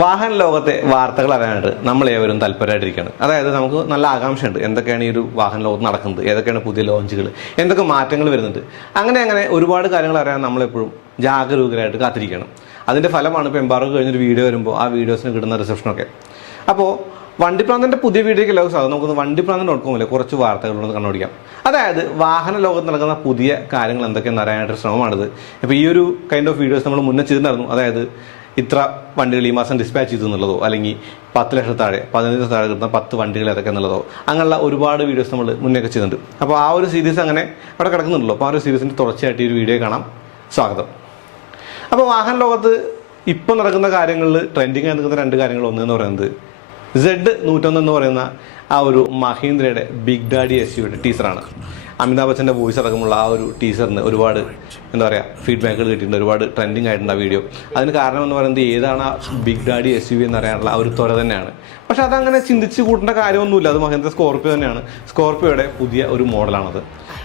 വാഹന ലോകത്തെ വാർത്തകൾ അറിയാനായിട്ട് നമ്മൾ ഏവരും താല്പര്യമായിട്ടിരിക്കുകയാണ്. അതായത് നമുക്ക് നല്ല ആകാംക്ഷയുണ്ട് എന്തൊക്കെയാണ് ഈ ഒരു വാഹന ലോകത്ത് നടക്കുന്നത്, ഏതൊക്കെയാണ് പുതിയ ലോഞ്ചുകൾ, എന്തൊക്കെ മാറ്റങ്ങൾ വരുന്നുണ്ട്. അങ്ങനെ ഒരുപാട് കാര്യങ്ങൾ അറിയാൻ നമ്മളെപ്പോഴും ജാഗരൂകരായിട്ട് കാത്തിരിക്കണം. അതിൻ്റെ ഫലമാണ് ഇപ്പോൾ എംബാർക്കോ കഴിഞ്ഞൊരു വീഡിയോ വരുമ്പോൾ ആ വീഡിയോസിന് കിട്ടുന്ന റിസപ്ഷനൊക്കെ. അപ്പോൾ വണ്ടിപ്രാന്തൻ്റെ പുതിയ വീഡിയോയ്ക്ക് എല്ലാവർക്കും സ്വാഗതം. നമുക്ക് വണ്ടിപ്രാന്തൻ.com കുറച്ച് വാർത്തകളൊന്ന് കണ്ടുപിടിക്കാം. അതായത് വാഹന ലോകത്ത് നടക്കുന്ന പുതിയ കാര്യങ്ങൾ എന്തൊക്കെയെന്ന് അറിയാനായിട്ട് ശ്രമമാണിത്. ഇപ്പോൾ ഈ ഒരു കൈൻഡ് ഓഫ് വീഡിയോസ് നമ്മൾ മുന്നേ ചെയ്തിട്ടുണ്ടായിരുന്നു. അതായത് ഇത്ര വണ്ടികൾ ഈ മാസം ഡിസ്പാച്ച് ചെയ്തു എന്നുള്ളതോ, അല്ലെങ്കിൽ 10 ലക്ഷം താഴെ 15 ലക്ഷം താഴെ കിട്ടുന്ന 10 വണ്ടികൾ ഏതൊക്കെ എന്നുള്ളതോ, അങ്ങനെയുള്ള ഒരുപാട് വീഡിയോസ് നമ്മൾ മുന്നേക്കെ ചെയ്തിട്ടുണ്ട്. അപ്പോൾ ആ ഒരു സീരീസ് അങ്ങനെ അവിടെ കിടക്കുന്നുണ്ടല്ലോ. അപ്പോൾ ആ ഒരു സീരീസിൻ്റെ തുടർച്ചയായിട്ട് ഈ ഒരു വീഡിയോ കാണാം. സ്വാഗതം. അപ്പോൾ വാഹന ലോകത്ത് ഇപ്പോൾ നടക്കുന്ന കാര്യങ്ങളിൽ ട്രെൻഡിങ് ആയി നിൽക്കുന്ന 2 കാര്യങ്ങൾ. ഒന്നെന്ന് പറയുന്നത് Z101 എന്ന് പറയുന്ന ആ ഒരു മഹീന്ദ്രയുടെ ബിഗ് ഡാഡി SUV ടീസറാണ്. അമിതാഭ് ബച്ചൻ്റെ വോയിസ് അടക്കമുള്ള ആ ഒരു ടീസറിന് ഒരുപാട് എന്താ പറയുക ഫീഡ്ബാക്കുകൾ കിട്ടിയിട്ടുണ്ട്. ഒരുപാട് ട്രെൻഡിങ് ആയിട്ടുണ്ട് ആ വീഡിയോ. അതിന് കാരണം എന്ന് പറയുന്നത് ഏതാണ് ആ ബിഗ് ഡാഡി SUV എന്നറിയാനുള്ള ആ ഒരു ത്വര തന്നെയാണ്. പക്ഷെ അതങ്ങനെ ചിന്തിച്ച് കൂട്ടേണ്ട കാര്യമൊന്നുമില്ല. അത് മഹീന്ദ്ര സ്കോർപിയോ തന്നെയാണ്. സ്കോർപിയോയുടെ പുതിയ ഒരു മോഡലാണത്.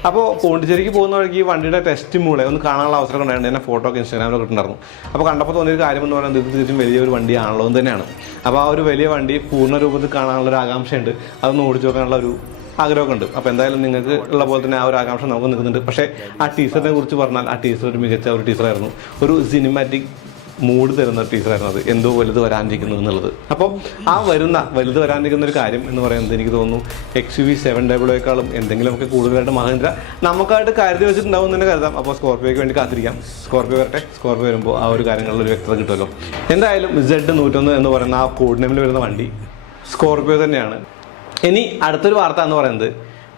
അപ്പോൾ പോണ്ടിച്ചേരിക്ക് പോകുന്ന വഴിക്ക് ഈ വണ്ടിയുടെ ടെസ്റ്റ് മൂളെ ഒന്ന് കാണാനുള്ള അവസരം ഉണ്ടായിരുന്നു. എന്നെ ഫോട്ടോ ഒക്കെ ഇൻസ്റ്റാഗ്രാമിലൊക്കെ കിട്ടുന്നുണ്ടായിരുന്നു. അപ്പോൾ കണ്ടപ്പോൾ തോന്നിയൊരു കാര്യം എന്ന് പറയുന്നത് ഇത് തീർച്ചയായും വലിയൊരു വണ്ടിയാണല്ലോ എന്ന് തന്നെയാണ്. അപ്പോൾ ആ ഒരു വലിയ വണ്ടി പൂർണ്ണ രൂപത്തിൽ കാണാനുള്ള ഒരു ആകാംക്ഷയുണ്ട്. അതൊന്ന് ഓടിച്ചു നോക്കാനുള്ള ഒരു ആഗ്രഹമൊക്കെ ഉണ്ട്. അപ്പോൾ എന്തായാലും നിങ്ങൾക്ക് ഉള്ള പോലെ തന്നെ ആ ഒരു ആകാംക്ഷ നമുക്ക് നിൽക്കുന്നുണ്ട്. പക്ഷേ ആ ടീച്ചറിനെ കുറിച്ച് പറഞ്ഞാൽ ആ ടീച്ചർ ഒരു മികച്ച ഒരു ടീച്ചറായിരുന്നു. ഒരു സിനിമാറ്റിക് മൂഡ് തരുന്ന ടീച്ചറായിരുന്നു അത്. എന്തോ വലുത് വരാനിരിക്കുന്നു എന്നുള്ളത്. അപ്പോൾ ആ വലുത് വരാനിരിക്കുന്ന ഒരു കാര്യം എന്ന് പറയുന്നത് എനിക്ക് തോന്നുന്നു XUV 700 എന്തെങ്കിലുമൊക്കെ കൂടുതലായിട്ട് മഹീന്ദ്ര നമുക്കായിട്ട് കരുതി വെച്ചിട്ടുണ്ടാവും എന്ന് തന്നെ കരുതാം. അപ്പോൾ സ്കോർപിയോയ്ക്ക് വേണ്ടി കാത്തിരിക്കാം. സ്കോർപിയോ വരട്ടെ. സ്കോർപിയോ വരുമ്പോൾ ആ ഒരു കാര്യങ്ങളിൽ ഒരു വ്യക്തത കിട്ടുമല്ലോ. എന്തായാലും Z101 എന്ന് പറയുന്ന ആ കോഡ് നെയിമിൽ വരുന്ന വണ്ടി സ്കോർപിയോ തന്നെയാണ്. ഇനി അടുത്തൊരു വാർത്ത എന്ന് പറയുന്നത്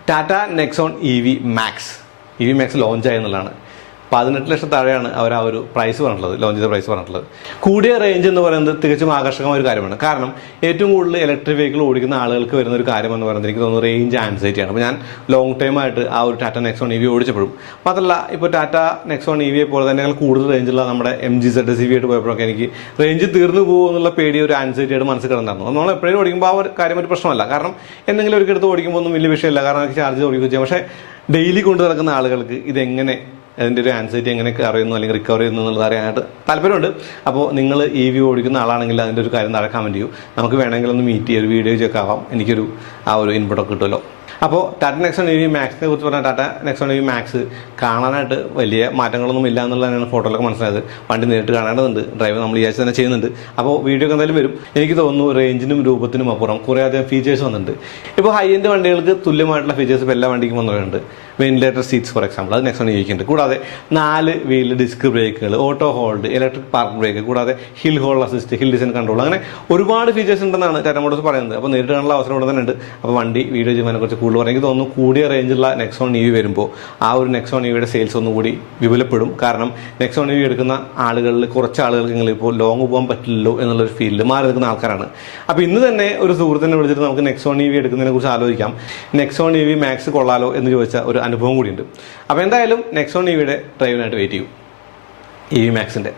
Tata Nexon EV Max launch ആയി എന്നുള്ളതാണ്. 18 ലക്ഷം താഴെയാണ് അവർ ആ ഒരു പ്രൈസ് പറഞ്ഞിട്ടുള്ളത്, ലോഞ്ച് ചെയ്ത പ്രൈസ് പറഞ്ഞിട്ടുള്ളത്. കൂടിയ റേഞ്ച് എന്ന് പറയുന്നത് തികച്ചും ആകർഷകമായ ഒരു കാര്യമാണ്. കാരണം ഏറ്റവും കൂടുതൽ ഇലക്ട്രിക് വെഹിക്കിൾ ഓടിക്കുന്ന ആളുകൾക്ക് വരുന്ന ഒരു കാര്യം എന്ന് പറയുന്നത് എനിക്ക് തോന്നുന്നു റേഞ്ച് ആൻസൈറ്റിയാണ്. അപ്പോൾ ഞാൻ ലോങ് ടൈമായിട്ട് ആ ഒരു ടാറ്റ നെക്സോൺ EV ഓടിച്ചപ്പോഴും മാത്രമല്ല ഇപ്പോൾ ടാറ്റ നെക്സോൺ EV പോലെ തന്നെ കൂടുതൽ റേഞ്ചുള്ള നമ്മുടെ MG ZSUV ആയിട്ട് പോയപ്പോഴൊക്കെ എനിക്ക് റേഞ്ച് തീർന്നു പോകും എന്നുള്ള പേടി ഒരു ആൻസൈറ്റി ആയിട്ട് മനസ്സിൽ കിടന്നായിരുന്നു. നമ്മൾ എപ്പോഴും ഓടിക്കുമ്പോൾ ആ ഒരു കാര്യം ഒരു പ്രശ്നമല്ല. കാരണം എന്തെങ്കിലും ഒരു എടുത്ത് ഓടിക്കുമ്പോൾ ഒന്നും വലിയ വിഷയമില്ല. കാരണം എനിക്ക് ചാർജ് ഓടിക്കുകയും ചെയ്യാം. പക്ഷേ ഡെയിലി കൊണ്ട് നടക്കുന്ന ആളുകൾക്ക് ഇതെങ്ങനെ അതിൻ്റെ ഒരു ആൻസൈറ്റി എങ്ങനെയൊക്കെ അറിയുന്നു അല്ലെങ്കിൽ റിക്കവർ ചെയ്യുന്നു എന്നുള്ളത് അറിയാനായിട്ട് താല്പര്യമുണ്ട്. അപ്പോൾ നിങ്ങൾ EV ഓടിക്കുന്ന ആളാണെങ്കിൽ അതിൻ്റെ ഒരു കാര്യം താഴെ കമൻറ്റ് ചെയ്യൂ. നമുക്ക് വേണമെങ്കിൽ ഒന്ന് മീറ്റ് ചെയ്യുക, ഒരു വീഡിയോ ചെക്കാവാം. എനിക്കൊരു ആ ഒരു ഇൻപുട്ടൊക്കെ കിട്ടുമല്ലോ. അപ്പോൾ ടാറ്റ നെക്സോൺ EV മാക്സിനെ കുറിച്ച് പറഞ്ഞാൽ ടാറ്റ നെക്സോൺ EV മാക്സ് കാണാനായിട്ട് വലിയ മാറ്റങ്ങളൊന്നും ഇല്ല എന്നുള്ളതാണ് ഫോട്ടോയിലൊക്കെ മനസ്സിലായത്. വണ്ടി നേരിട്ട് കാണേണ്ടതുണ്ട്. ഡ്രൈവ് നമ്മൾ വിചാരിച്ച് തന്നെ ചെയ്യുന്നുണ്ട്. അപ്പോൾ വീഡിയോ ഒക്കെ എന്തായാലും വരും. എനിക്ക് തോന്നുന്നു റേഞ്ചിനും രൂപത്തിനും അപ്പുറം കുറേ അധികം ഫീച്ചേഴ്സ് വന്നിട്ടുണ്ട്. ഇപ്പോൾ ഹൈ എൻഡ് വണ്ടികൾക്ക് തുല്യമായിട്ടുള്ള ഫീച്ചേഴ്സ് ഇപ്പോൾ എല്ലാ വണ്ടിക്കും വന്നിട്ടുണ്ട്. വെന്റിലേറ്റർ സീറ്റ്സ് ഫോർ എക്സാമ്പിൾ അത് നെക്സോൺ EV ഉണ്ട്. കൂടാതെ 4 വീൽ ഡിസ്ക് ബ്രേക്കുകൾ, auto hold, electric park brake, കൂടാതെ hill hold assist, hill design control, അങ്ങനെ ഒരുപാട് ഫീച്ചേഴ്സ് ഉണ്ടെന്നാണ് ടാറ്റ മോട്ടോഴ്സ് പറയുന്നത്. അപ്പോൾ നേരിട്ട് കാണാനുള്ള അവസരം ഇവിടെ തന്നെ ഉണ്ട്. അപ്പോൾ വണ്ടി വീഡിയോ ചെയ്യുന്നതിനെ കുറിച്ച് കൂടുതൽ എനിക്ക് തോന്നുന്നു കൂടിയ റേഞ്ചുള്ള നെക്സോൺ EV വരുമ്പോൾ ആ ഒരു നെക്സോൺ EVയുടെ സെയിൽസ് ഒന്നുകൂടി വിപുലപ്പെടും. കാരണം നെക്സോൺ EV എടുക്കുന്ന ആളുകളിൽ കുറച്ച് ആളുകൾക്ക് ഇപ്പോൾ ലോങ് പോകാൻ പറ്റില്ലല്ലോ എന്നുള്ളൊരു ഫീൽഡ് മാറി നിൽക്കുന്ന ആൾക്കാരാണ്. അപ്പോൾ ഇന്ന് തന്നെ ഒരു സുഹൃത്തിനെ വിളിച്ചിട്ട് നമുക്ക് നെക്സോൺ EV എടുക്കുന്നതിനെ കുറിച്ച് ആലോചിക്കാം. നെക്സോൺ EV മാക്സ് കൊള്ളാലോ എന്ന് ചോദിച്ച ഒരു അനുഭവം കൂടിയുണ്ട്. അപ്പോൾ എന്തായാലും നെക്സോൺ EVയുടെ ഡ്രൈവിനായിട്ട് വെയിറ്റ് ചെയ്യും EV മാക്സിൻ്റെ.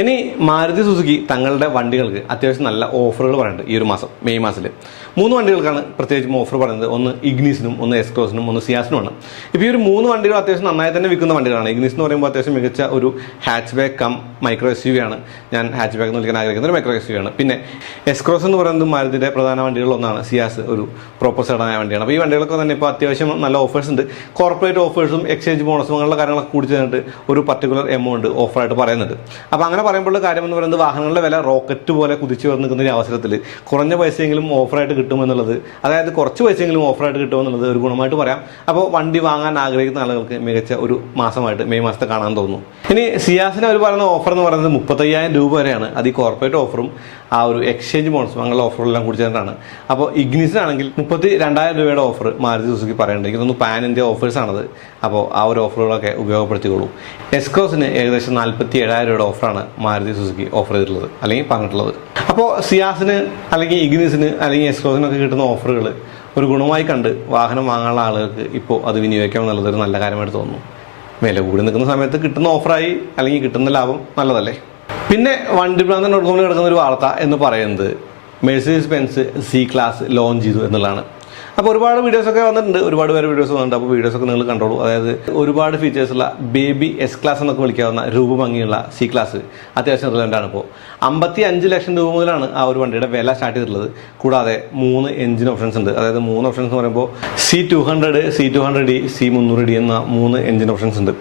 ഇനി മാരുതി സുസുക്കി തങ്ങളുടെ വണ്ടികൾക്ക് അത്യാവശ്യം നല്ല ഓഫറുകൾ പറയുന്നുണ്ട് ഈ ഒരു മാസം, മെയ് മാസത്തിൽ. 3 വണ്ടികൾക്കാണ് പ്രത്യേകിച്ചും ഓഫർ പറയുന്നത്. ഒന്ന് ഇഗ്നിസിനും, ഒന്ന് എസ്ക്രോസിനും, ഒന്ന് സിയാസിനുമാണ്. ഇപ്പോൾ ഈ ഒരു 3 വണ്ടികളും അത്യാവശ്യം നന്നായി തന്നെ വിൽക്കുന്ന വണ്ടികളാണ്. ഇഗ്നിസ് എന്ന് പറയുമ്പോൾ അത്യാവശ്യം മികച്ച ഒരു hatchback cum micro SUV ആണ്. ഞാൻ ഹാച്ച് ബാക്ക് എന്ന് വിളിക്കാൻ ആഗ്രഹിക്കുന്ന ഒരു മൈക്രോ SUV ആണ്. പിന്നെ എസ്ക്രോസ് എന്ന് പറയുന്നത് മാരുതിയുടെ പ്രധാന വണ്ടികളിലൊന്നാണ്. സിയാസ് ഒരു പ്രോപ്പർ സെഡായ വണ്ടിയാണ്. അപ്പോൾ ഈ വണ്ടികളൊക്കെ തന്നെ ഇപ്പോൾ അത്യാവശ്യം നല്ല ഓഫേഴ്സ് ഉണ്ട്. കോർപ്പറേറ്റ് ഓഫേഴ്സും എക്സ്ചേഞ്ച് ബോണസും അങ്ങനെയുള്ള കാര്യങ്ങളൊക്കെ കൂടി ചേർന്നിട്ട് ഒരു പർട്ടിക്കുലർ എമൗണ്ട് ഓഫറായിട്ട് പറയുന്നുണ്ട്. അപ്പോൾ അങ്ങനെ പറയുമ്പോൾ കാര്യം എന്ന് പറയുന്നത് വാഹനങ്ങളുടെ വില റോക്കറ്റ് പോലെ കുതിച്ചു നിൽക്കുന്ന ഒരു അവസരത്തിൽ കുറഞ്ഞ പൈസയെങ്കിലും ഓഫറായിട്ട് കിട്ടുമെന്നുള്ളത്, അതായത് കുറച്ച് പൈസയെങ്കിലും ഓഫറായിട്ട് കിട്ടുമെന്നുള്ളത് ഒരു ഗുണമായിട്ട് പറയാം. അപ്പോൾ വണ്ടി വാങ്ങാൻ ആഗ്രഹിക്കുന്ന ആളുകൾക്ക് മികച്ച ഒരു മാസമായിട്ട് മെയ് മാസത്തെ കാണാൻ തോന്നുന്നു. ഇനി സിയാസിന് അവർ പറയുന്ന ഓഫർ എന്ന് പറയുന്നത് 35,000 രൂപ വരെയാണ്. അത് ഈ കോർപ്പറേറ്റ് ഓഫറും ആ ഒരു എക്സ്ചേഞ്ച് ബോണസും അങ്ങനെയുള്ള ഓഫറുകളെല്ലാം കൂടി ചേർന്നിട്ടാണ്. അപ്പോൾ ഇഗ്നിസിനാണെങ്കിൽ 32,000 രൂപയുടെ ഓഫർ മാരുതി സുസുക്കി പറയുന്നുണ്ട്. എനിക്ക് തോന്നുന്നു പാൻ ഇന്ത്യ ഓഫേഴ്സാണത്. അപ്പോൾ ആ ഒരു ഓഫറുകളൊക്കെ ഉപയോഗപ്പെടുത്തിക്കോളൂ. എസ്ക്രോസിന് ഏകദേശം 47,000 രൂപയുടെ ഓഫറാണ് മാരുതി സുസുക്കി ഓഫർ ചെയ്തിട്ടുള്ളത് അല്ലെങ്കിൽ പറഞ്ഞിട്ടുള്ളത്. അപ്പോൾ സിയാസിന് അല്ലെങ്കിൽ ഇഗ്നിസിന് അല്ലെങ്കിൽ എസ്ക്രോസിനൊക്കെ കിട്ടുന്ന ഓഫറുകൾ ഒരു ഗുണമായി കണ്ട് വാഹനം വാങ്ങാനുള്ള ആളുകൾക്ക് ഇപ്പോൾ അത് വിനിയോഗിക്കാം എന്നുള്ളത് ഒരു നല്ല കാര്യമായിട്ട് തോന്നുന്നു. വില കൂടി നിൽക്കുന്ന സമയത്ത് കിട്ടുന്ന ഓഫറായി അല്ലെങ്കിൽ കിട്ടുന്ന ലാഭം നല്ലതല്ലേ. പിന്നെ വണ്ടിപ്രാന്തൻ.com കിടക്കുന്ന ഒരു വാർത്ത എന്ന് പറയുന്നത് Mercedes Benz C class launch ചെയ്തു എന്നുള്ളതാണ്. അപ്പോൾ ഒരുപാട് വീഡിയോസൊക്കെ വന്നിട്ടുണ്ട്, ഒരുപാട് പേര് വീഡിയോസ് വന്നിട്ടുണ്ട്. അപ്പോൾ വീഡിയോസൊക്കെ നിങ്ങൾ കണ്ടോളൂ. അതായത് ഒരുപാട് ഫീച്ചേഴ്സുള്ള ബേബി എസ് ക്ലാസ് എന്നൊക്കെ വിളിക്കാവുന്ന രൂപഭംഗിയുള്ള സി ക്ലാസ് അത്യാവശ്യം റിലവൻ്റ് ആണ്. ഇപ്പോൾ 55 ലക്ഷം രൂപ മുതലാണ് ആ ഒരു വണ്ടിയുടെ വില സ്റ്റാർട്ട് ചെയ്തിട്ടുള്ളത്. കൂടാതെ 3 എഞ്ചിൻ ഓപ്ഷൻസ് ഉണ്ട്. അതായത് 3 ഓപ്ഷൻസ് എന്ന് പറയുമ്പോൾ C200, C200D, C300D എന്ന 3 എഞ്ചിൻ ഓപ്ഷൻസ് ഉണ്ട്.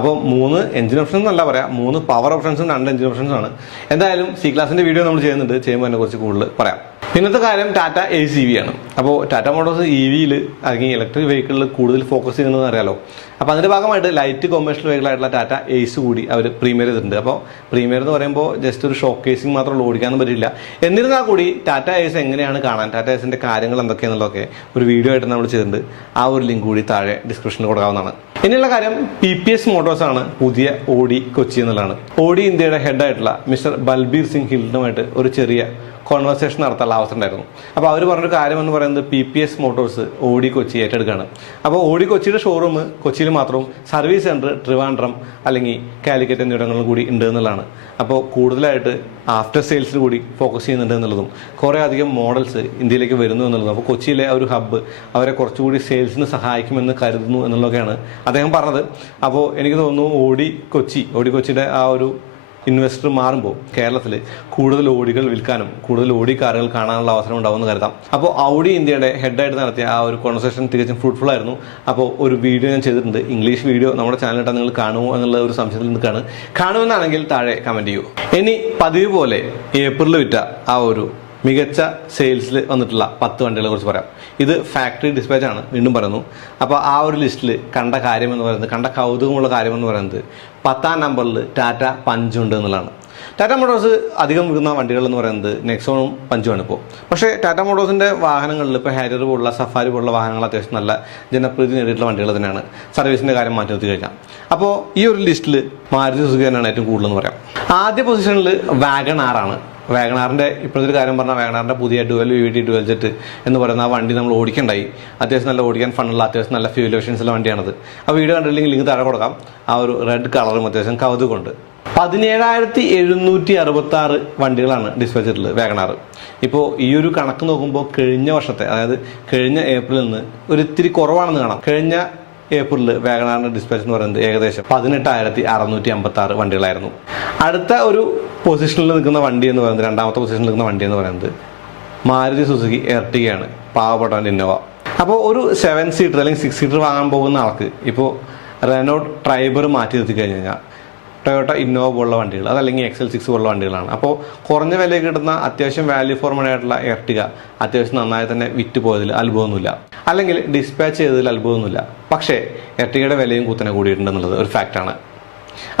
അപ്പോൾ 3 എഞ്ചിൻ ഓപ്ഷൻസ് എന്നല്ല പറയാം, 3 പവർ ഓപ്ഷൻസും 2 എഞ്ചിൻ ഓപ്ഷൻസും ആണ്. എന്തായാലും സി ക്ലാസിൻ്റെ വീഡിയോ നമ്മൾ ചെയ്യുന്നുണ്ട്, ചെയ്യുമ്പോൾ അതിനെ കുറിച്ച് കൂടുതൽ പറയാം. ഇന്നത്തെ കാര്യം ടാറ്റ ACV ആണ്. അപ്പോൾ ടാറ്റ മോട്ടോഴ്സ് EVയിൽ അല്ലെങ്കിൽ ഇലക്ട്രിക് വെഹിക്കിളിൽ കൂടുതൽ ഫോക്കസ് ചെയ്യുന്നതെന്ന് അറിയാലോ. അപ്പോൾ അതിൻ്റെ ഭാഗമായിട്ട് ലൈറ്റ് കൊമേഴ്ഷ്യൽ വെഹിക്കിൾ ആയിട്ടുള്ള ടാറ്റ എയ്സ് കൂടി അവർ പ്രീമിയർ ചെയ്തിട്ടുണ്ട്. അപ്പോൾ പ്രീമിയർ എന്ന് പറയുമ്പോൾ ജസ്റ്റ് ഒരു ഷോ കേസിങ് മാത്രമേ ഓടിക്കാനൊന്നും പറ്റില്ല. എന്നിരുന്നാൽ കൂടി ടാറ്റ എയ്സ് എങ്ങനെയാണ് കാണാൻ, ടാറ്റ എയ്സിൻ്റെ കാര്യങ്ങൾ എന്തൊക്കെയാണെന്നുള്ളതൊക്കെ ഒരു വീഡിയോ ആയിട്ട് നമ്മൾ ചെയ്തിട്ടുണ്ട്. ആ ഒരു ലിങ്ക് കൂടി താഴെ ഡിസ്ക്രിപ്ഷനിൽ കൊടുക്കാവുന്നതാണ്. ഇനിയുള്ള കാര്യം PPS മോട്ടോഴ്സ് ആണ് പുതിയ ഓഡി കൊച്ചി എന്നുള്ളതാണ്. ഓഡി ഇന്ത്യയുടെ ഹെഡായിട്ടുള്ള മിസ്റ്റർ ബൽബീർ സിംഗ് ഹിൽഡുമായിട്ട് ഒരു ചെറിയ കോൺവെർസേഷൻ നടത്താനുള്ള അവസരം ഉണ്ടായിരുന്നു. അപ്പോൾ അവർ പറഞ്ഞൊരു കാര്യം എന്ന് പറയുന്നത് PPS മോട്ടോഴ്സ് ഓഡി കൊച്ചി ഏറ്റെടുക്കുകയാണ്. അപ്പോൾ ഓഡി കൊച്ചിയുടെ ഷോറൂം കൊച്ചിയിൽ മാത്രവും സർവീസ് സെൻറ്റർ ട്രിവാൻഡ്രം അല്ലെങ്കിൽ കാലിക്കറ്റ് എന്നിവിടങ്ങളിലും കൂടി ഉണ്ട് എന്നുള്ളതാണ്. അപ്പോൾ കൂടുതലായിട്ട് ആഫ്റ്റർ സെയിൽസിൽ കൂടി ഫോക്കസ് ചെയ്യുന്നുണ്ട് എന്നുള്ളതും കുറേ അധികം മോഡൽസ് ഇന്ത്യയിലേക്ക് വരുന്നു എന്നുള്ളതും, അപ്പോൾ കൊച്ചിയിലെ ഒരു ഹബ്ബ് അവരെ കുറച്ചുകൂടി സെയിൽസിന് സഹായിക്കുമെന്ന് കരുതുന്നു എന്നുള്ളതൊക്കെയാണ് അദ്ദേഹം പറഞ്ഞത്. അപ്പോൾ എനിക്ക് തോന്നുന്നു ഓഡി കൊച്ചിയുടെ ആ ഒരു ഇൻവെസ്റ്റർ മാറുമ്പോൾ കേരളത്തിൽ കൂടുതൽ ഓഡികൾ വിൽക്കാനും കൂടുതൽ ഓഡി കാറുകൾ കാണാനുള്ള അവസരം ഉണ്ടാവുമെന്ന് കരുതാം. അപ്പോൾ ഔഡി ഇന്ത്യയുടെ ഹെഡായിട്ട് നടത്തിയ ആ ഒരു കോൺവെർസേഷൻ തികച്ചും ഫ്രൂട്ട്ഫുൾ ആയിരുന്നു. അപ്പോൾ ഒരു വീഡിയോ ഞാൻ ചെയ്തിട്ടുണ്ട്, ഇംഗ്ലീഷ് വീഡിയോ നമ്മുടെ ചാനലിട്ടാൽ നിങ്ങൾ കാണുമോ എന്നുള്ള ഒരു സംശയത്തിൽ നിൽക്കുകയാണ്. കാണുമെന്നാണെങ്കിൽ താഴെ കമൻറ്റ് ചെയ്യൂ. ഇനി പതിവ് പോലെ ഏപ്രിലിൽ വിറ്റ ആ ഒരു മികച്ച സെയിൽസിൽ വന്നിട്ടുള്ള 10 വണ്ടികളെ കുറിച്ച് പറയാം. ഇത് ഫാക്ടറി ഡിസ്പാച്ച് ആണ്, വീണ്ടും പറയുന്നു. അപ്പോൾ ആ ഒരു ലിസ്റ്റിൽ കണ്ട കൗതുകമുള്ള കാര്യമെന്ന് പറയുന്നത് 10ാം നമ്പറിൽ ടാറ്റ പഞ്ച് ഉണ്ട് എന്നുള്ളതാണ്. ടാറ്റ മോട്ടോഴ്സ് അധികം വിൽക്കുന്ന വണ്ടികൾ എന്ന് പറയുന്നത് നെക്സോണും പഞ്ചുമാണ് ഇപ്പോൾ. പക്ഷേ ടാറ്റ മോട്ടോഴ്സിൻ്റെ വാഹനങ്ങളിൽ ഇപ്പോൾ ഹാരിയർ പോലുള്ള സഫാരി പോലുള്ള വാഹനങ്ങൾ അത്യാവശ്യം നല്ല ജനപ്രീതി നേടിയിട്ടുള്ള വണ്ടികൾ തന്നെയാണ്, സർവീസിൻ്റെ കാര്യം മാറ്റി നിർത്തി കഴിഞ്ഞാൽ. അപ്പോൾ ഈ ഒരു ലിസ്റ്റിൽ മാരുതി സുസുക്കി തന്നെയാണ് ഏറ്റവും കൂടുതലെന്ന് പറയാം. ആദ്യ പൊസിഷനിൽ വാഗണാർ ആണ്. വാഗണാറിൻ്റെ ഇപ്പോഴത്തെ ഒരു കാര്യം പറഞ്ഞാൽ വാഗണാറിൻ്റെ പുതിയ ഡുവൽ ജെറ്റ് എന്ന് പറയുന്ന ആ വണ്ടി നമ്മൾ ഓടിക്കണ്ടായി. അത്യാവശ്യം നല്ല ഓടിക്കാൻ ഫണ്ടുള്ള അത്യാവശ്യം നല്ല ഫ്യൂൽ എഫിഷ്യൻസിയുള്ള വണ്ടിയാണത്. ആ വീഡിയോ കണ്ടില്ലെങ്കിൽ ലിങ്ക് താഴെ കൊടുക്കാം. ആ ഒരു റെഡ് കളറും അത്യാവശ്യം കൗതുകമുണ്ട്. 17,766 വണ്ടികളാണ് ഡിസ്പാച്ച് ചെയ്തിട്ടുള്ളത് വാഗണാർ. ഇപ്പോൾ ഈ ഒരു കണക്ക് നോക്കുമ്പോൾ കഴിഞ്ഞ വർഷത്തെ, അതായത് കഴിഞ്ഞ ഏപ്രിലിൽ നിന്ന് ഒരു ഇത്തിരി കുറവാണെന്ന് കാണാം. കഴിഞ്ഞ ഏപ്രിലിൽ വാഗണാറിൻ്റെ ഡിസ്പാച്ച് എന്ന് പറയുന്നത് ഏകദേശം 18,656 വണ്ടികളായിരുന്നു. അടുത്ത ഒരു പൊസിഷനിൽ നിൽക്കുന്ന വണ്ടി എന്ന് പറയുന്നത്, രണ്ടാമത്തെ പൊസിഷനിൽ നിൽക്കുന്ന വണ്ടി എന്ന് പറയുന്നത് മാരുതി സുസുക്കി എർട്ടിഗയാണ്, പാവപ്പെട്ടവൻ്റെ ഇന്നോവ. അപ്പോൾ ഒരു 7 സീറ്റർ അല്ലെങ്കിൽ 6 സീറ്റർ വാങ്ങാൻ പോകുന്ന ആൾക്ക് ഇപ്പോൾ റെനോൾട്ട് ട്രൈബർ മാറ്റി നിർത്തി കഴിഞ്ഞ് കഴിഞ്ഞാൽ ടൊയോട്ട ഇന്നോവ പോലുള്ള വണ്ടികൾ, അതല്ലെങ്കിൽ XL6 പോലുള്ള വണ്ടികളാണ്. അപ്പോൾ കുറഞ്ഞ വിലയിൽ കിട്ടുന്ന അത്യാവശ്യം വാല്യൂ ഫോർ മണി ആയിട്ടുള്ള എർട്ടിഗ അത്യാവശ്യം നന്നായി തന്നെ വിറ്റ് പോയതിൽ അത്ഭുതമൊന്നുമില്ല, അല്ലെങ്കിൽ ഡിസ്പാച്ച് ചെയ്തതിൽ അത്ഭുതമൊന്നുമില്ല. പക്ഷേ എർട്ടിഗയുടെ വിലയും കുത്തനെ കൂടിയിട്ടുണ്ടെന്നുള്ളത് ഒരു ഫാക്റ്റാണ്.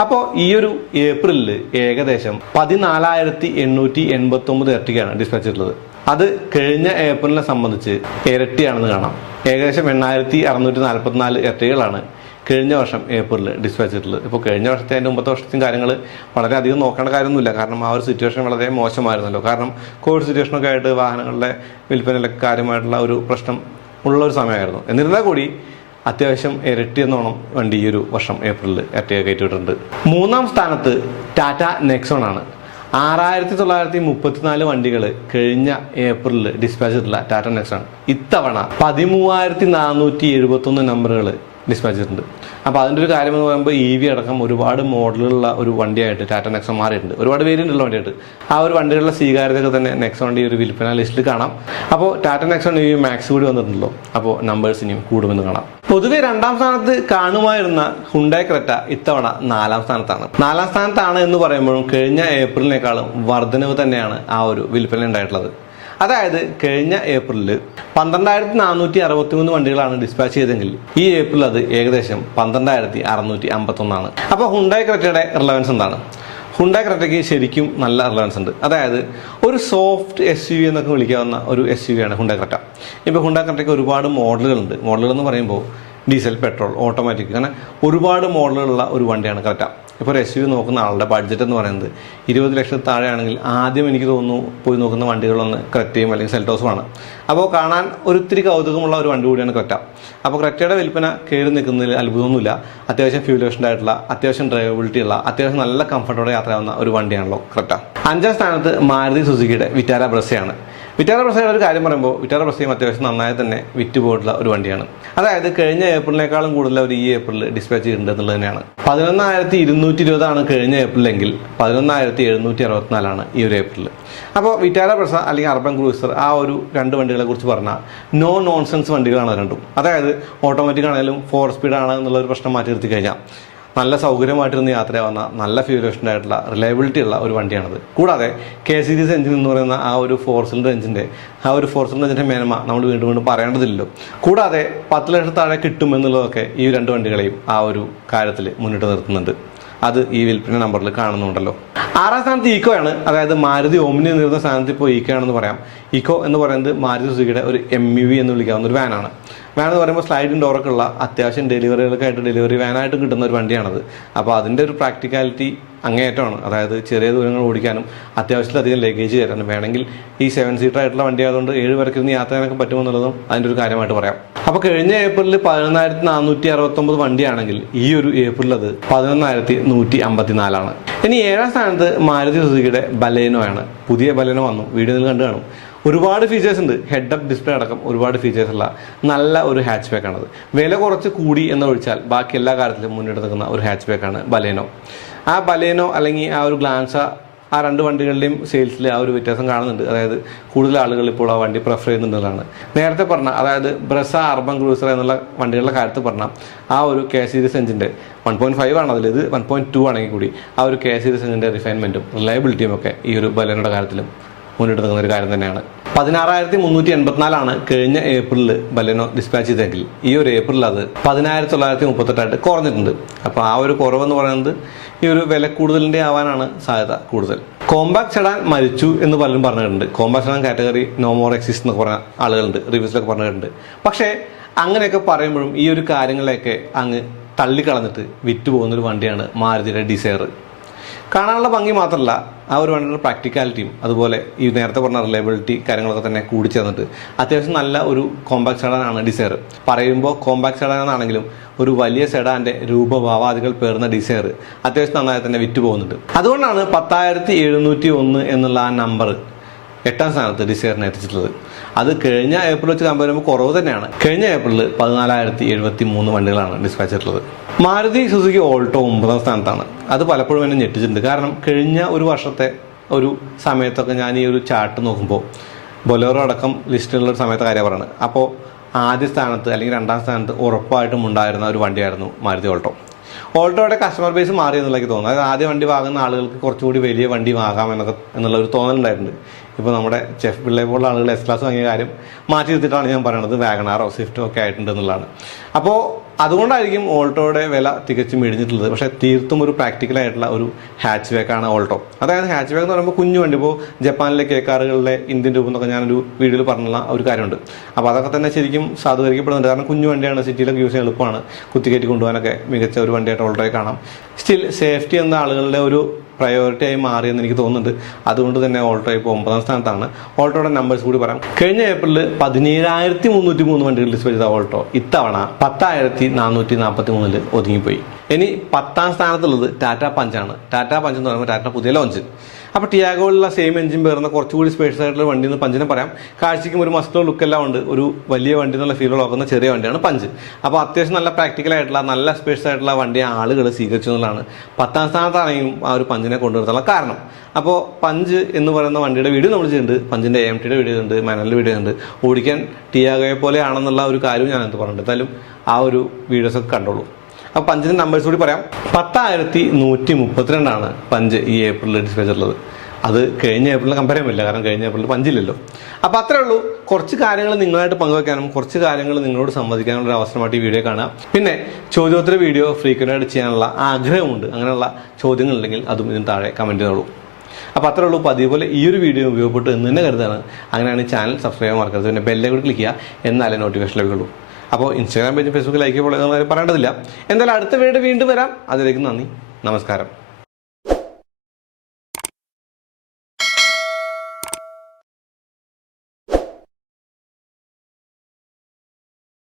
അപ്പോൾ ഈ ഒരു ഏപ്രിലിൽ ഏകദേശം 14,889 എർട്ടിഗയാണ് ഡിസ്പാച്ച് ചെയ്തിട്ടുള്ളത്. അത് കഴിഞ്ഞ ഏപ്രിലിനെ സംബന്ധിച്ച് ഇരട്ടിയാണെന്ന് കാണാം. ഏകദേശം 8,644 എർട്ടിഗകളാണ് കഴിഞ്ഞ വർഷം ഏപ്രിലിൽ ഡിസ്പാച്ച് ചെയ്തിട്ടുള്ളത്. ഇപ്പോൾ കഴിഞ്ഞ വർഷത്തെ അതിൻ്റെ മുമ്പത്തെ വർഷത്തെയും കാര്യങ്ങൾ വളരെയധികം നോക്കേണ്ട കാര്യമൊന്നുമില്ല. കാരണം ആ ഒരു സിറ്റുവേഷൻ വളരെ മോശമായിരുന്നല്ലോ. കാരണം കോവിഡ് സിറ്റുവേഷനൊക്കെ ആയിട്ട് വാഹനങ്ങളുടെ വിൽപ്പനയിലൊക്കെ കാര്യമായിട്ടുള്ള ഒരു പ്രശ്നം ഉള്ള ഒരു സമയമായിരുന്നു. എന്നിരുന്നാൽ കൂടി അത്യാവശ്യം ഇരട്ടി എന്നോണം വണ്ടി ഈ ഒരു വർഷം ഏപ്രിലിൽ എർട്ടിഗ കയറ്റിവിട്ടിട്ടുണ്ട്. 3ാം സ്ഥാനത്ത് ടാറ്റ നെക്സോൺ ആണ്. 6,934 വണ്ടികൾ കഴിഞ്ഞ ഏപ്രിലിൽ ഡിസ്പാച്ച് ചെയ്തിട്ടുള്ള ടാറ്റ നെക്സോൺ ഇത്തവണ 13,471 നമ്പറുകൾ ഡിസ്പാച്ച് ചെയ്തിട്ടുണ്ട്. അപ്പോൾ അതിൻ്റെ ഒരു കാര്യം എന്ന് പറയുമ്പോൾ EV അടക്കം ഒരുപാട് മോഡലുള്ള ഒരു വണ്ടിയായിട്ട് ടാറ്റ നെക്സോൺ മാറിയിട്ടുണ്ട്. ഒരുപാട് വേരിയൻ്റുള്ള വണ്ടിയായിട്ട് ആ ഒരു വണ്ടികളുടെ സ്വീകാര്യതയൊക്കെ തന്നെ നെക്സോണിൻ്റെ ഒരു വിൽപ്പന ലിസ്റ്റിൽ കാണാം. അപ്പോൾ ടാറ്റ നെക്സോൺ EV മാക്സ് കൂടി വന്നിട്ടുണ്ടല്ലോ, അപ്പോൾ നമ്പേഴ്സ് ഇനിയും കൂടുമെന്ന് കാണാം. പൊതുവെ 2ാം സ്ഥാനത്ത് കാണുമായിരുന്ന ഹുണ്ടായ് ക്രെറ്റ ഇത്തവണ 4ാം സ്ഥാനത്താണ്. 4ാം സ്ഥാനത്താണ് എന്ന് പറയുമ്പോഴും കഴിഞ്ഞ ഏപ്രിലിനേക്കാളും വർധനവ് തന്നെയാണ് ആ ഒരു വിൽപ്പന ഉണ്ടായിട്ടുള്ളത്. അതായത് കഴിഞ്ഞ ഏപ്രിലിൽ 12,463 വണ്ടികളാണ് ഡിസ്പാച്ച് ചെയ്തെങ്കിൽ ഈ ഏപ്രിൽ അത് ഏകദേശം 12,651 ആണ്. അപ്പോൾ ഹുണ്ടായ് ക്രെറ്റയുടെ റിലവൻസ് എന്താണ്? ഹുണ്ടായ് ക്രെറ്റയ്ക്ക് ശരിക്കും നല്ല റിലവൻസ് ഉണ്ട്. അതായത് ഒരു സോഫ്റ്റ് SUV എന്നൊക്കെ വിളിക്കാവുന്ന ഒരു SUV ആണ് ഹുണ്ടായ് ക്രെറ്റ. ഇപ്പോൾ ഹുണ്ടായ് ക്രെറ്റയ്ക്ക് ഒരുപാട് മോഡലുകളുണ്ട്. മോഡലുകൾ എന്ന് പറയുമ്പോൾ ഡീസൽ, പെട്രോൾ, ഓട്ടോമാറ്റിക്, അങ്ങനെ ഒരുപാട് മോഡലുകളുള്ള ഒരു വണ്ടിയാണ് ക്രെറ്റ. ഇപ്പോൾ ഒരു SUV നോക്കുന്ന ആളുടെ ബഡ്ജറ്റ് എന്ന് പറയുന്നത് 20 ലക്ഷത്തിൽ താഴെയാണെങ്കിൽ ആദ്യം എനിക്ക് തോന്നുന്നു പോയി നോക്കുന്ന വണ്ടികളൊന്ന് ക്രെറ്റയും അല്ലെങ്കിൽ സെൽറ്റോസുമാണ്. അപ്പോൾ കാണാൻ ഒരിത്തിരി കൗതുകമുള്ള ഒരു വണ്ടി കൂടിയാണ് ക്രെറ്റ. അപ്പോൾ ക്രെറ്റയുടെ വിൽപ്പന കയറി നിൽക്കുന്നതിൽ അത്ഭുതമൊന്നുമില്ല. അത്യാവശ്യം ഫ്യൂൽ എഫിഷ്യൻ്റ് ആയിട്ടുള്ള, അത്യാവശ്യം ഡ്രൈവബിലിറ്റി ഉള്ള, അത്യാവശ്യം നല്ല കംഫർട്ടോടെ യാത്രയാവുന്ന ഒരു വണ്ടിയാണല്ലോ ക്രെറ്റ. 5ാം സ്ഥാനത്ത് മാരുതി സുസുക്കിയുടെ വിറ്റാര ബ്രെസ്സയാണ്. വിറ്റാര പ്രസയുടെ ഒരു കാര്യം പറയുമ്പോൾ വിറ്റാര പ്രസയും അത്യാവശ്യം നന്നായി തന്നെ വിറ്റുപോയിട്ടുള്ള ഒരു വണ്ടിയാണ്. അതായത് കഴിഞ്ഞ ഏപ്രിലിനേക്കാളും കൂടുതൽ അവർ ഈ ഏപ്രിലിൽ ഡിസ്പാച്ച് ചെയ്തിട്ടുണ്ട് എന്നുള്ളത് തന്നെയാണ്. 11,220 കഴിഞ്ഞ ഏപ്രിലെങ്കിൽ 11,764 ഈ ഒരു ഏപ്രിൽ. അപ്പോൾ വിറ്റാര പ്രസ അല്ലെങ്കിൽ അർബൻ ക്രൂസർ ആ ഒരു രണ്ട് വണ്ടികളെ കുറിച്ച് പറഞ്ഞാൽ നോ നോൺസെൻസ് വണ്ടികളാണ് രണ്ടും. അതായത് ഓട്ടോമാറ്റിക് ആണെങ്കിലും 4 സ്പീഡാണ് എന്നുള്ള ഒരു പ്രശ്നം മാറ്റി നിർത്തി കഴിഞ്ഞാൽ നല്ല സൗകര്യമായിട്ടിരുന്ന് യാത്രയാവുന്ന നല്ല ഫ്യൂൽ എഫിഷ്യൻ്റ് ആയിട്ടുള്ള റിലയബിലിറ്റി ഉള്ള ഒരു വണ്ടിയാണത്. കൂടാതെ കെ സീരീസ് എഞ്ചിൻ എന്ന് പറയുന്ന ആ ഒരു 4 സിലിണ്ടർ എഞ്ചിൻ്റെ മേന്മ നമ്മൾ വീണ്ടും വീണ്ടും പറയേണ്ടതില്ലല്ലോ. കൂടാതെ 10 ലക്ഷം താഴെ കിട്ടും എന്നുള്ളതൊക്കെ ഈ രണ്ട് വണ്ടികളെയും ആ ഒരു കാര്യത്തിൽ മുന്നിട്ട് നിർത്തുന്നുണ്ട്. അത് ഈ വിൽപ്പന നമ്പറിൽ കാണുന്നുണ്ടല്ലോ. 6ാം സ്ഥാനത്ത് ഈക്കോ ആണ്. അതായത് മാരുതി ഓമിനി എന്നിരുന്ന സ്ഥാനത്ത് ഇപ്പോൾ ഈക്കോ ആണെന്ന് പറയാം. ഈക്കോ എന്ന് പറയുന്നത് മാരുതി സുസുക്കിയുടെ ഒരു MUV എന്ന് വിളിക്കാവുന്ന ഒരു വാനാണ്. വാൻ എന്ന് പറയുമ്പോൾ സ്ലൈഡിംഗ് ഡോറൊക്കെ ഉള്ള അത്യാവശ്യം ഡെലിവറികൾക്കായിട്ട് ഡെലിവറി വാനായിട്ട് കിട്ടുന്ന ഒരു വണ്ടിയാണത്. അപ്പോൾ അതിൻ്റെ ഒരു പ്രാക്ടിക്കാലിറ്റി അങ്ങേയറ്റമാണ്. അതായത് ചെറിയ ദൂരങ്ങൾ ഓടിക്കാനും അത്യാവശ്യത്തിലധികം ലഗേജ് കയറാനും വേണമെങ്കിൽ ഈ 7 സീറ്റർ ആയിട്ടുള്ള വണ്ടി ആയതുകൊണ്ട് 7 പേർക്ക് ഇരുന്ന് യാത്ര ചെയ്യാനൊക്കെ പറ്റുമെന്നുള്ളതും അതിൻ്റെ ഒരു കാര്യമായിട്ട് പറയാം. അപ്പോൾ കഴിഞ്ഞ ഏപ്രിലിൽ 11,469 വണ്ടിയാണെങ്കിൽ ഈ ഒരു ഏപ്രിൽ അത് 11,154. ഇനി 7ാം സ്ഥാനത്ത് മാരുതി സുസുക്കിയുടെ ബലേനോ ആണ്. പുതിയ ബലേനോ വന്നു, വീഡിയോയിൽ കണ്ടു കാണും. ഒരുപാട് ഫീച്ചേഴ്സ് ഉണ്ട്. ഹെഡ് അപ്പ് ഡിസ്പ്ലേ അടക്കം ഒരുപാട് ഫീച്ചേഴ്സ് ഉള്ള നല്ല ഒരു ഹാച്ച് ബാക്ക് ആണത്. വില കുറച്ച് കൂടി എന്നൊഴിച്ചാൽ ബാക്കി എല്ലാ കാര്യത്തിലും മുന്നിട്ട് നിൽക്കുന്ന ഒരു ഹാച്ച് ബാക്കാണ് ബലേനോ. ആ ബലേനോ അല്ലെങ്കിൽ ആ ഒരു ഗ്ലാൻസ ആ രണ്ട് വണ്ടികളുടെയും സെയിൽസിൽ ആ ഒരു വ്യത്യാസം കാണുന്നുണ്ട്. അതായത് കൂടുതൽ ആളുകൾ ഇപ്പോൾ ആ വണ്ടി പ്രിഫർ ചെയ്യുന്നുള്ളതാണ്. നേരത്തെ പറഞ്ഞ അതായത് ബ്രസ അർബൻ ക്രൂസർ എന്നുള്ള വണ്ടികളുടെ കാര്യത്തിൽ പറഞ്ഞാൽ ആ ഒരു കെ സീരീസ് എഞ്ചിൻ്റെ 1.5 ആണ് അതിൽ, ഇത് 1.2 ആണെങ്കിൽ കൂടി ആ ഒരു കെ സീരീസ് എഞ്ചിൻ്റെ റിഫൈൻമെൻറ്റും റിലയബിലിറ്റിയും ഒക്കെ ഈ ഒരു ബലേനോയുടെ കാര്യത്തിലും മുന്നിട്ട് നിൽക്കുന്ന ഒരു കാര്യം തന്നെയാണ്. 16,384 കഴിഞ്ഞ ഏപ്രിലിൽ ബലേനോ ഡിസ്പാച്ച് ചെയ്തെങ്കിൽ ഈ ഒരു ഏപ്രിലിൽ അത് 10,938 കുറഞ്ഞിട്ടുണ്ട്. അപ്പോൾ ആ ഒരു കുറവെന്ന് പറയുന്നത് ഈ ഒരു വില കൂടുതലിൻ്റെ ആവാനാണ് സാധ്യത കൂടുതൽ. കോമ്പാക്ട് സെഡാൻ മരിച്ചു എന്ന് പലരും പറഞ്ഞിട്ടുണ്ട്. Compact sedan category no more exist എന്നൊക്കെ പറഞ്ഞ ആളുകളുണ്ട്, റിവ്യൂസിലൊക്കെ പറഞ്ഞിട്ടുണ്ട്. പക്ഷേ അങ്ങനെയൊക്കെ പറയുമ്പോഴും ഈ ഒരു കാര്യങ്ങളെയൊക്കെ അങ്ങ് തള്ളിക്കളഞ്ഞിട്ട് വിറ്റുപോകുന്നൊരു വണ്ടിയാണ് മാരുതിയുടെ ഡിസയർ. കാണാനുള്ള ഭംഗി മാത്രമല്ല, ആ ഒരു വണ്ടിയുടെ പ്രാക്ടിക്കാലിറ്റിയും അതുപോലെ ഈ നേരത്തെ പറഞ്ഞ റിലയബിലിറ്റി കാര്യങ്ങളൊക്കെ തന്നെ കൂടിച്ചേർന്നിട്ട് അത്യാവശ്യം നല്ല ഒരു കോമ്പാക്ട് സെഡാനാണ് ഡിസയർ. പറയുമ്പോൾ കോമ്പാക്ട് സെഡാൻ എന്നാണെങ്കിലും ഒരു വലിയ സെഡാൻ്റെ രൂപഭാവാദികൾ പേർന്ന ഡിസയർ അത്യാവശ്യം നന്നായി തന്നെ വിറ്റ് പോകുന്നുണ്ട്. അതുകൊണ്ടാണ് 10,701 എന്നുള്ള ആ നമ്പർ 8ാം സ്ഥാനത്ത് ഡിസയറിനെ എത്തിച്ചിട്ടുള്ളത്. അത് കഴിഞ്ഞ ഏപ്രിൽ വെച്ച് കമ്പയർ ചെയ്യുമ്പോൾ കുറവ് തന്നെയാണ്. കഴിഞ്ഞ ഏപ്രിലിൽ 14,073 വണ്ടികളാണ് ഡിസ്പാച്ച് ചെയ്തിട്ടുള്ളത്. മാരുതി സുസുക്കി ഓൾട്ടോ 9ാം സ്ഥാനത്താണ്. അത് പലപ്പോഴും എന്നെ ഞെട്ടിച്ചിട്ടുണ്ട്. കാരണം കഴിഞ്ഞ ഒരു വർഷത്തെ ഒരു സമയത്തൊക്കെ ഞാൻ ഈ ഒരു ചാർട്ട് നോക്കുമ്പോൾ ബൊലേറോ അടക്കം ലിസ്റ്റിലുള്ള ഒരു സമയത്തെ കാര്യം പറയുന്നത്. അപ്പോൾ ആദ്യ സ്ഥാനത്ത് അല്ലെങ്കിൽ 2ാം സ്ഥാനത്ത് ഉറപ്പായിട്ടും ഉണ്ടായിരുന്ന ഒരു വണ്ടിയായിരുന്നു മാരുതി ഓൾട്ടോ. ഓൾട്ടോയുടെ കസ്റ്റമർ ബേസ് മാറി എന്നുള്ള എനിക്ക് തോന്നുന്നു. അതായത് ആദ്യ വണ്ടി വാങ്ങുന്ന ആളുകൾക്ക് കുറച്ചുകൂടി വലിയ വണ്ടി വാങ്ങാം എന്നുള്ള ഒരു തോന്നലുണ്ടായിട്ടുണ്ട്. ഇപ്പോൾ നമ്മുടെ ചെഫ് പിള്ളേ പോലുള്ള ആളുകൾ S ക്ലാസ് വാങ്ങിയ കാര്യം മാറ്റി നിർത്തിയിട്ടാണ് ഞാൻ പറയുന്നത് വാഗണാറോ സ്വിഫ്റ്റോ ഒക്കെ ആയിട്ടുണ്ട് എന്നുള്ളതാണ്. അപ്പോൾ അതുകൊണ്ടായിരിക്കും ഓൾട്ടോയുടെ വില തികച്ചും ഇടിഞ്ഞിട്ടുള്ളത്. പക്ഷേ തീർത്തും ഒരു പ്രാക്ടിക്കലായിട്ടുള്ള ഒരു ഹാച്ച് ബാക്കാണ് ഓൾട്ടോ. അതായത് ഹാച്ച് ബാക്ക് എന്ന് പറയുമ്പോൾ കുഞ്ഞു വണ്ടി. ഇപ്പോൾ ജപ്പാനിലെ കാറുകളുടെ ഇന്ത്യൻ രൂപം എന്നൊക്കെ ഞാനൊരു വീഡിയോയിൽ പറഞ്ഞുള്ള ഒരു കാര്യമുണ്ട്. അപ്പോൾ അതൊക്കെ തന്നെ ശരിക്കും സാധൂകരിക്കപ്പെടുന്നുണ്ട്. കാരണം കുഞ്ഞു വണ്ടിയാണ്, സിറ്റിയിലൊക്കെ യൂസ് ചെയ്യാൻ എളുപ്പമാണ്, കുത്തിക്കയറ്റി കൊണ്ടുപോകാനൊക്കെ മികച്ച ഒരു വണ്ടിയായിട്ട് ഓൾട്ടോയെ കാണാം. സ്റ്റിൽ സേഫ്റ്റി എന്ന ആളുകളുടെ ഒരു പ്രയോറിറ്റി ആയി മാറിയെന്ന് എനിക്ക് തോന്നുന്നുണ്ട്. അതുകൊണ്ട് തന്നെ ഓൾട്ടോ ഇപ്പോൾ 9ാം സ്ഥാനത്താണ്. ഓൾട്ടോയുടെ നമ്പേഴ്സ് കൂടി പറയാം. കഴിഞ്ഞ ഏപ്രിലിൽ 17,303 വണ്ടികൾ ഡിസ്പ്ലേ ചെയ്ത ഓൾട്ടോ ഇത്തവണ 10,443 ഒതുങ്ങിപ്പോയി. ഇനി 10ാം സ്ഥാനത്തുള്ളത് ടാറ്റ പഞ്ചാണ്. ടാറ്റ പഞ്ച് എന്ന് പറയുമ്പോൾ ടാറ്റ പുതിയ ലോഞ്ച്. അപ്പോൾ ടിയാഗോയിലുള്ള സെയിം എഞ്ചിൻ പേർന്ന കുറച്ചുകൂടി സ്പേഷ്യസ് ആയിട്ടുള്ള വണ്ടി എന്ന് പഞ്ചിനെ പറയാം. കാഴ്ചയ്ക്കും ഒരു മസ്കുലർ ലുക്കെല്ലാം ഉണ്ട്. ഒരു വലിയ വണ്ടി എന്നുള്ള ഫീൽ ഉളവാക്കുന്ന ചെറിയ വണ്ടിയാണ് പഞ്ച്. അപ്പോൾ അത്യാവശ്യം നല്ല പ്രാക്ടിക്കലായിട്ടുള്ള നല്ല സ്പേഷ്യസ് ആയിട്ടുള്ള വണ്ടി ആളുകൾ സ്വീകരിച്ചു എന്നുള്ളതാണ് 10ാം സ്ഥാനത്താണെങ്കിലും ആ ഒരു പഞ്ചിനെ കൊണ്ടുവരുത്തുള്ള കാരണം. അപ്പോൾ പഞ്ച് എന്ന് പറയുന്ന വണ്ടിയുടെ വീഡിയോ നമ്മൾ ചെയ്യുന്നുണ്ട്, പഞ്ചിൻ്റെ AMTയുടെ വീഡിയോ ഉണ്ട്, മാനുവലിൻ്റെ വീഡിയോ ഉണ്ട്. ഓടിക്കാൻ ടിയാഗോയെ പോലെ ആണെന്നുള്ള ഒരു കാര്യം ഞാൻ എന്ത് പറഞ്ഞിട്ടുണ്ട്. എന്തായാലും ആ ഒരു വീഡിയോസൊക്കെ കണ്ടോളൂ. അപ്പോൾ പഞ്ചിൻ്റെ നമ്പേഴ്സ് കൂടി പറയാം. 10,132 പഞ്ച് ഈ ഏപ്രിലിൽ ഡിസ്പ്ലേ ചെയ്തിട്ടുള്ളത്. അത് കഴിഞ്ഞ ഏപ്രിലിൽ കമ്പയർ ചെയ്യാൻ പറ്റില്ല, കാരണം കഴിഞ്ഞ ഏപ്രിലിൽ പഞ്ചില്ലല്ലോ. അപ്പോൾ അത്രേ ഉള്ളൂ. കുറച്ച് കാര്യങ്ങൾ നിങ്ങളായിട്ട് പങ്കുവെക്കാനും കുറച്ച് കാര്യങ്ങൾ നിങ്ങളോട് സംവദിക്കാനുള്ള ഒരു അവസരമായിട്ട് ഈ വീഡിയോ കാണുക. പിന്നെ ചോദ്യോത്തര വീഡിയോ ഫ്രീക്വൻ്റ് ആയിട്ട് ചെയ്യാനുള്ള ആഗ്രഹമുണ്ട്. അങ്ങനെയുള്ള ചോദ്യങ്ങളുണ്ടെങ്കിൽ അതും ഇതിന് താഴെ കമൻറ്റ് ചെയ്തോളൂ. അപ്പോൾ അത്രേ ഉള്ളൂ. അപ്പോൾ അതേപോലെ ഈ ഒരു വീഡിയോ ഉപയോഗപ്പെട്ടു എന്ന് തന്നെ കരുതാണ്. അങ്ങനെയാണ് ഈ ചാനൽ സബ്സ്ക്രൈബ് ചെയ്യാൻ മറക്കരുത്. പിന്നെ ബെല്ലെ കൂടി ക്ലിക്ക് ചെയ്യുക, എന്നാലേ നോട്ടിഫിക്കേഷൻ ലഭിക്കുള്ളൂ. അപ്പോൾ ഇൻസ്റ്റാഗ്രാം പേജും ഫേസ്ബുക്ക് ലൈക്ക് പോലെ പറയേണ്ടതില്ല. എന്തായാലും അടുത്ത വീഡിയോ വീണ്ടും വരാം. അതിലേക്ക് നന്ദി, നമസ്കാരം.